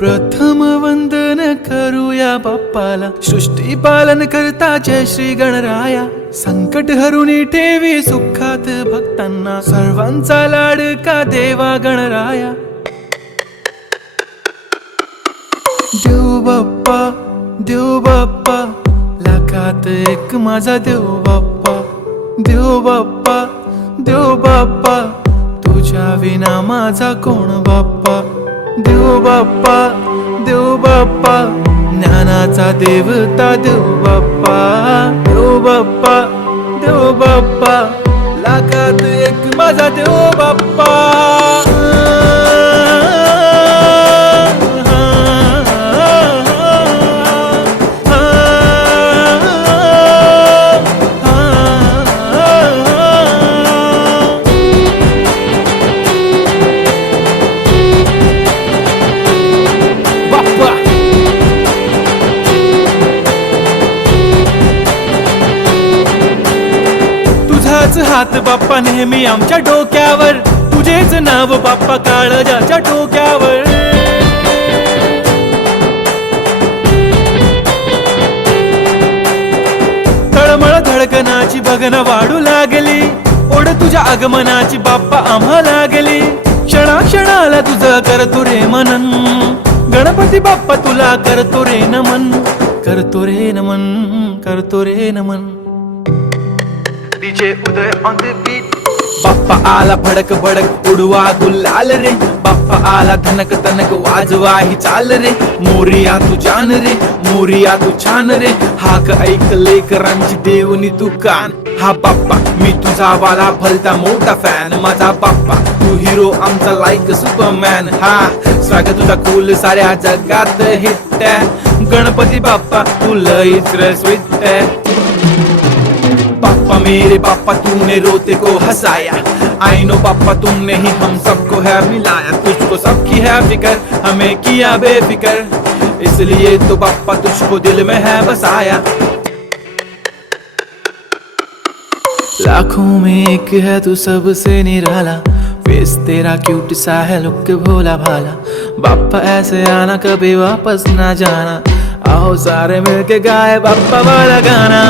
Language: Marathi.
प्रथम वंदन करूया बाप्पाला, सृष्टी पालन करता जय श्री गणराया. संकट हरुनी ठेवी सुखात भक्तांना, सर्वांचा लाडका देवा गणराया. देव बाप्पा, देव बाप्पा, लाखात एक माझा देव बाप्पा. देव बाप्पा, देव बाप्पा, तुझ्या विना माझा कोण बाप्पा. देव बाप्पा, देव बाप्पा, ज्ञानाचा देवता देव बाप्पा. देव बाप्पा, देव बाप्पा, लाखात एक माझा देव बाप्पा. हात बाप्पा नेहमी आमच्या डोक्यावर, तुझेच नाव बाप्पा काळजाच्या डोक्यावर. तळमळ धडकनाची बघन वाढू लागली, ओढ तुझ्या आगमनाची बाप्पा आम्हा लागली. क्षणा क्षणाला तुझं करतो रे मनन, गणपती बाप्पा तुला करतो रे नमन. करतो रे नमन, करतो रे नमन. DJ Uday on the beat. Bappa आला भडक भडक उडवा गुलाल रे, बाप्पा आला धनक तनक वाजवा ही चाल रे. मोरिया तू जान रे, मोरिया तू छान रे, हाक ऐक लेकरांची देवनी तू कान. हा बाप्पा मी तुझा वाला भलता मोठा फॅन, माझा बाप्पा तू हिरो आमचा लाईक सुपरमॅन. हा स्वागत तुझा कूल साऱ्या जगात हिट. गणपती बाप्पा तू लईच स्वीट. पापा मेरे पापा तूने रोते को हंसाया, आई नो पापा तुमने ही हम सबको है मिलाया. तुझको सबकी है फिकर, हमें किया बेफिकर, इसलिए तो पापा तुझको दिल में है बसाया. लाखों में एक है तू सबसे निराला, फेस तेरा क्यूट सा है लुक भोला भाला. बाप्पा ऐसे आना कभी वापस ना जाना, आओ सारे मिलके गाए बाप्पा वाला गाना.